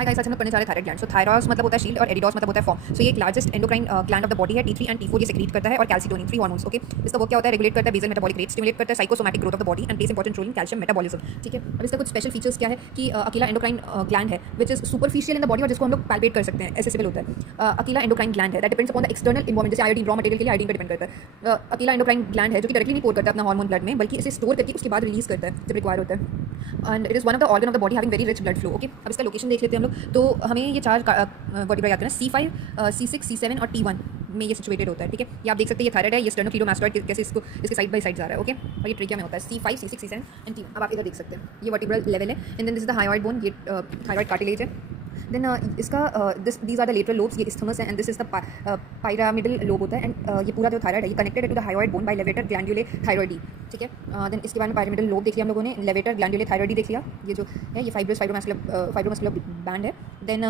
Hi guys, आज हम लोग पढ़ने जा रहे हैं थायराइड ग्लैंड। सो थायरॉस मतलब होता है शील्ड और एडिडॉस मतलब होता है फॉर्म। सो ये एक largest endocrine gland of the body है। T3 एंड T4 ये सेक्रेट करता है और कैल्सिटोनिन 3 हार्मोन्स। ओके, इसका वो क्या होता है, रेगुलेट करता है बेसल मेटाबॉलिक रेट, स्टिमुलेट करता है psychosomatic growth of the body and place important role in calcium metabolism. ठीक है, अब इसका कुछ स्पेशल फीचर्स क्या है कि अकेला एंडोक्राइन ग्लैंड है which is superficial in the body और जिसको हम लोग पैल्पेट कर सकते हैं, एसेसिबल होता है। अकेला एंडोक्राइन ग्लैंड है that depends upon the external environment, जैसे आयोडीन रॉ मटेरियल के लिए आयोडीन पर डिपेंड करता है। अकेला एंडोक्राइन ग्लैंड है जो कि डायरेक्टली नहीं पोर करता है अपना हार्मोन ब्लड में, बल्कि इसे स्टोर करके उसके बाद रिलीज करता है जब रिक्वायर होता है। And it is one of the organ of the body having very rich blood flow. Okay, अब इसका लोकेशन देख लेते हैं हम लोग। तो हमें ये चार वर्टिब्रा याद करना, C5, C6, C7 और T1 में ये सिचुएटेड होता है। ठीक है, ये आप देख सकते हैं, ये थायराइड है, ये स्टेर्नोक्लीडोमास्टोइड कैसे इसको इसके साइड बाय साइड जा रहा है। ओके, और ये ट्रेकिया में होता है C5, C6, C7 and T1। अब आप इधर देख सकते हैं, ये वर्टिब्रल लेवल है and then this is the hyoid bone, ये थायराइड कार्टिलेज है। देन इसका these are the lateral lobes, ये इस्थमस है and this is the pyramidal lobe होता है। एंड ये पूरा जो थायराइड है ये connected to the hyoid bone by levator glandulae thyroideae. ठीक है, देन इसके बाद में पायरामिडल लोब देख लिया हम लोगों ने, लेवेटर ग्लैंडुले थायरॉइडी देख लिया, ये जो है ये फाइब्रोमस्कुलर बैंड है। देन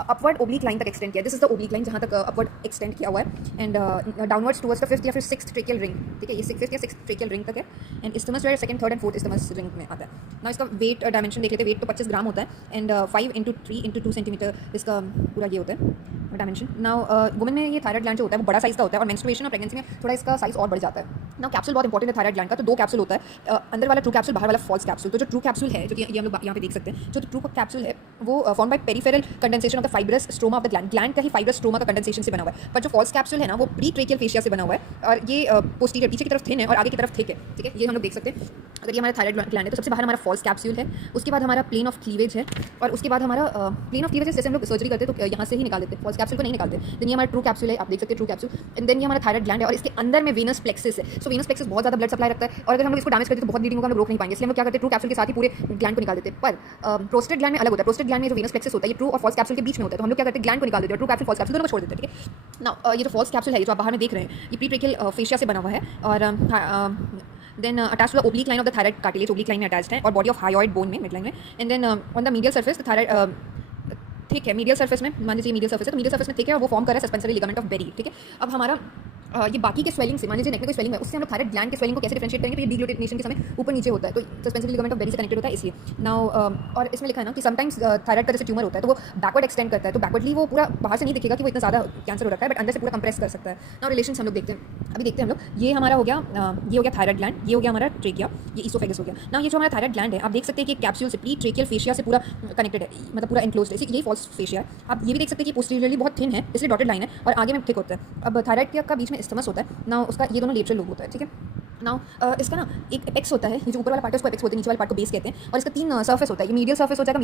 अपवर्ड ओब्लिक लाइन तक एक्सटेंड किया, this is the oblique line जहाँ तक अपवर्ड एक्सटेंड किया हुआ है and downwards towards the fifth या फिर सिक्स्थ ट्रेकियल रिंग। ठीक है, ये फिफ्थ या सिक्स्थ ट्रेकियल रिंग तक है एंड इस्थमस जो है second, third and fourth isthmus ring में आता है। ना इसका वेट डायमेंशन देख लेते हैं, वेट तो 25 ग्राम होता है एंड 5 × 3 × 2 सेंटीमीटर इसका पूरा ये होता है डायमेंशन। नाउ वुमेन में ये थायराइड ग्लैंड जो होता है वो बड़ा साइज का होता है और मेंस्ट्रुएशन और प्रेगनेंसी में थोड़ा इसका साइज और बढ़ जाता है। नाउ कैप्सूल बहुत इंपॉर्टेंट है थायराइड ग्लैंड का, तो 2 कैप्सूल होता है, अंदर वाला ट्रू कैप्सूल, बाहर वाला फॉल्स कैप्सूल। तो जो ट्रू कैप्सूल है, जो कि ये हम लोग यहाँ पे देख सकते हैं, जो ट्रू कैप्सूल है वो form by peripheral condensation of the fibrous stroma of the gland का ही फाइब्रस स्ट्रोमा का कंडेंसेशन से बना हुआ है। पर जो फॉल्स कैप्सूल है ना वो प्री ट्रेकियल फेशिया से बना हुआ है और ये पोस्टीरियर पीछे की तरफ थिन है और आगे की तरफ थिक है। ठीक है, ये हम लोग देख सकते हैं। अगर ये हमारा थायराइड ग्लैंड है तो सबसे बाहर हमारा फॉल्स कैप्सूल है, उसके बाद हमारा प्लेन ऑफ क्लीवेज है और उसके बाद हमारा प्लेन ऑफ क्लीवेज जैसे हम लोग सर्जरी करते हैं तो यहाँ से ही निकाल देते हैं, फॉल्स कैप्सूल को नहीं निकालते। देन ये हमारा ट्रू कैप्सूल है, आप देख सकते हैं ट्रू कैप्सूल एंड देन ये हमारा थायराइड ग्लैंड है और इसके अंदर में वेनस प्लेक्सिस है। सो वेनस प्लेक्सिस बहुत ज़्यादा ब्लड सप्लाई रखता है और अगर हम लोग इसको डैमेज करते हैं तो बहुत ब्लीडिंग होगा, हम लोग रोक नहीं पाएंगे, इसलिए हम लोग क्या करते हैं ट्रू कैप्सूल के साथ ही पूरे ग्लैंड को निकाल देते हैं। पर प्रोस्टेट ग्लैंड में अलग होता है, प्रोस्टेट ग्लैंड में जो वेनस प्लेक्सिस होता है ये ट्रू और फॉल्स कैप्सूल के बीच में होता है, तो हम लोग क्या करते हैं ग्लैंड को निकाल देते हैं, ट्रू कैप्सूल फॉल्स कैप्सूल दोनों को छोड़ देते हैं। ठीक है, नाउ ये जो फॉल्स कैप्सूल है ये जो आप बाहर में देख रहे हैं ये प्री ट्रेकियल फेशिया से बना हुआ है और then attach to the oblique line of the thyroid cartilage, oblique line में अटैच्ड है और बॉडी ऑफ हायोइड बोन में, मिड लाइन में। And then on the medial surface thyroid ठीक है, मीडियल सर्फेस में मान लीजिए मीडियल सर्फेस है तो मीडियल सर्फेस में ठीक है और वो फॉर्म कर रहा है सस्पेंसरी लिगामेंट ऑफ बेरी। ठीक है, अब हमारा ये बाकी के स्वेलिंग से, मान लीजिए नेक में कोई स्वेलिंग है उससे हम लोग थायराइड ग्लैंड के स्वेलिंग को कैसे डिफरेंशिएट करेंगे, तो ये डीग्लूटेनेशन के समय ऊपर नीचे होता है तो सस्पेंसरी लिगामेंट ऑफ बेरी से कनेक्टेड होता है इसलिए। नाउ और इसमें लिखा है ना कि समटाइम्स थायराइड का जैसे ट्यूमर होता है तो वो बैकवर्ड एक्सटेंड करता है, तो बैकवर्डली वो पूरा बाहर से नहीं दिखेगा कि वो इतना ज़्यादा कैंसर हो रखा है, बट अंदर से पूरा कंप्रेस कर सकता है। नाउ रिलेशन हम लोग देखते हैं, अभी देखते हैं हम लोग। ये हमारा हो गया, ये हो गया थायराइड ग्लैंड, ये हो गया हमारा ट्रेकिया, ये इसोफेगस हो गया। नाउ ये जो हमारा थायराइड ग्लैंड है आप देख सकते हैं कि कैप्सूल से प्री ट्रेकियल फेशिया से पूरा कनेक्टेड है, मतलब पूरा एनक्लोज्ड है, यही फॉल्स फेशिया है। आप ये भी देख सकते हैं कि पोस्टीरियरली बहुत थिन है इसलिए डॉटेड लाइन है और आगे में थिक होता है। अब थायराइड का बीच में इस्थमस होता है, नाउ उसका ये दोनों लेटरल लोब होता है। ठीक है, नाउ इसका ना एक एपेक्स होता है, ये जो ऊपर वाला पार्ट है उसको एपेक्स बोलते हैं, नीचे वाले पार्ट को बेस कहते हैं और इसका 3 सर्फेस होता है, ये मीडियल सर्फेस हो जाएगा,